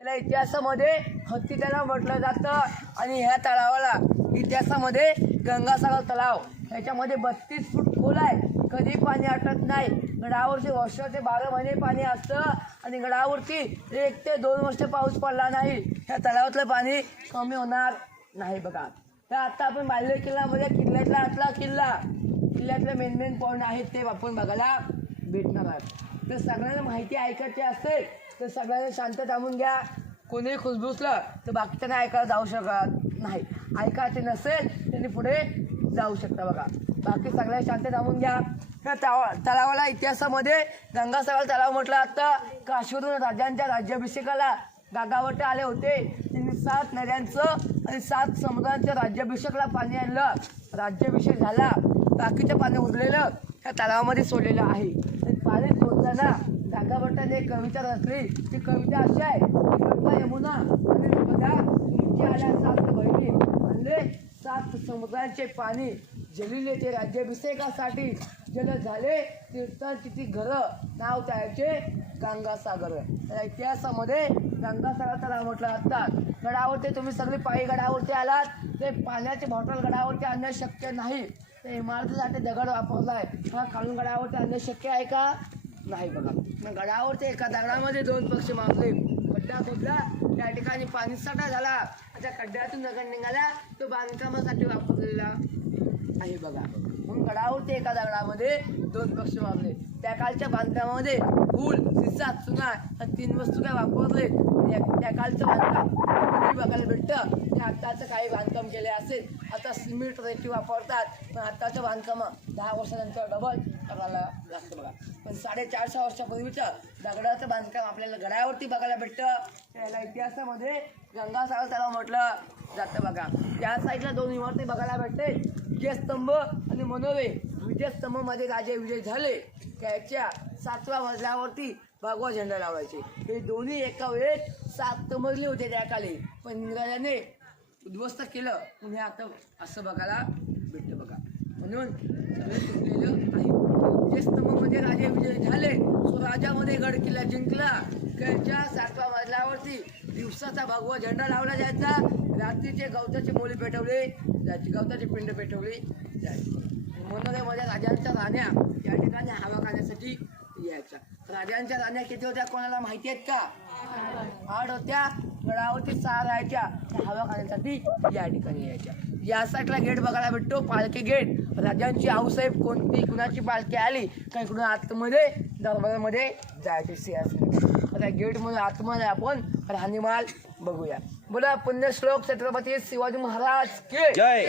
त्याला इतिहासामध्ये हत्ती तलाव म्हटलं जातं आणि ह्या तलावाला इतिहासामध्ये गंगासागर तलाव. ह्याच्यामध्ये बत्तीस फूट खोल आहे. कधी पाणी आटत नाही. गडावरती वर्षाचे बारा महिने पाणी असतं आणि गडावरती एक ते दोन वर्ष पाऊस पडला नाही. ह्या तलावातलं पाणी कमी होणार नाही बघा. तर आता आपण बाल्य किल्ल्यामध्ये किल्ल्यातला आतला किल्ला. किल्ल्यातले मेन मेन पॉईंट आहेत ते आपण बघायला भेटणार आहेत. तर सगळ्यांना माहिती ऐकायची असते तर सगळ्यांना शांत थांबून घ्या. कोणी खुसबुसलं तर बाकीच्यांना ऐकायला जाऊ शकत नाही. ऐकायचे नसेल त्यांनी पुढे जाऊ शकता बघा. बाकी सगळ्या शांत थांबून घ्या. ह्या तलावा तलावाला इतिहासामध्ये गंगासागर तलाव म्हटलं तर काश्मीरून राजांच्या राज्याभिषेकाला गागावटे आले होते. त्यांनी सात नद्यांचं आणि सात समुद्रांच्या राज्याभिषेकाला पाणी आणलं. राज्याभिषेक झाला. बाकीचं पाणी उरलेलं त्या तलावामध्ये सोडलेलं आहे. आणि पाणी सोडताना एक कविता रचली ती कविता अशी आहे की गंगा यमुना आणि नर्मदा तुमची आल्या सात बहिणी. म्हणजे सात समुद्रांचे पाणी जलिले ते राज्याभिषेकासाठी. जल झाले तीर्थांची किती घरं नाव त्याचे गंगासागर. या इतिहासामध्ये गंगासागर नाव म्हटलं जातात गडावरती तुम्ही सगळे पायी गडावरती आलात ते पाण्याचे बॉटल गडावरती आणणं शक्य नाही. ते इमारतीसाठी दगड वापरलाय. हा खालून गडावरती आणणं शक्य आहे का? नाही बघा. मग गडावरती एका दगडामध्ये दोन पक्षी मारले. खड्डा खोदला. त्या ठिकाणी पाणी साठा झाला. त्या खड्ड्यातून दगड निघाला. तो बांधकामासाठी वापरलेला आहे बघा. मग गडावरती एका दगडामध्ये दोन पक्षी मारले. त्या कालच्या बांधकामामध्ये फूल सिसा चुना या तीन वस्तू काय वापरले? या- त्या कालचं बांधकाम. बघायला भेटतं. ते आत्ताचं काही बांधकाम केले असेल आता सिमेंट रेती वापरतात. पण आत्ताचं बांधकाम दहा वर्षानंतर डबल करायला लागतं बघा. पण साडेचारशे वर्षापूर्वीचं दगडाचं बांधकाम आपल्याला गडावरती बघायला भेटतं. त्याला इतिहासामध्ये गंगासागर त्याला म्हटलं जातं बघा. त्या साईडला दोन इमारती बघायला भेटते. विजयस्तंभ आणि मनोरे. विजयस्तंभमध्ये राजे विजय झाले. त्याच्या सातव्या मजल्यावरती भगवा झेंडा लावायचे. हे दोन्ही एका वेळेत सात मजले होते त्या काली. पण इंग्रजाने उद्ध्वस्त केलं. पुणे आता असं बघायला भेटतं बघा. म्हणून सगळे तुटलेलं आहे राजे विजय झाले स्वराज्यामध्ये गड किल्ला जिंकला. त्यांच्या सातव्या मजल्यावरती दिवसाचा भगवा झेंडा लावला जायचा. रात्रीचे गवताचे मोली पेटवले. जायचे गवताचे पिंड पेटवले जायचे. माझ्या राजांच्या राण्या या ठिकाणी हवा खाण्यासाठी यायच्या राजांच्या राण्या किती होत्या कोणाला माहिती आहेत का? आठ होत्या. गडावरती सहा राहायच्या. हवा खाण्यासाठी या ठिकाणी यायच्या. या साईडला गेट बघायला भेटतो. पालखी गेट. राजांची आऊसाहेब कोणती कुणाची पालखी आली काही कुणा आतमध्ये दरबारामध्ये जायचे सिंहासन. आता गेटमध्ये आतमध्ये आपण राहणीमाल बघूया. बोला पुण्यश्लोक छत्रपती शिवाजी महाराज के? जय!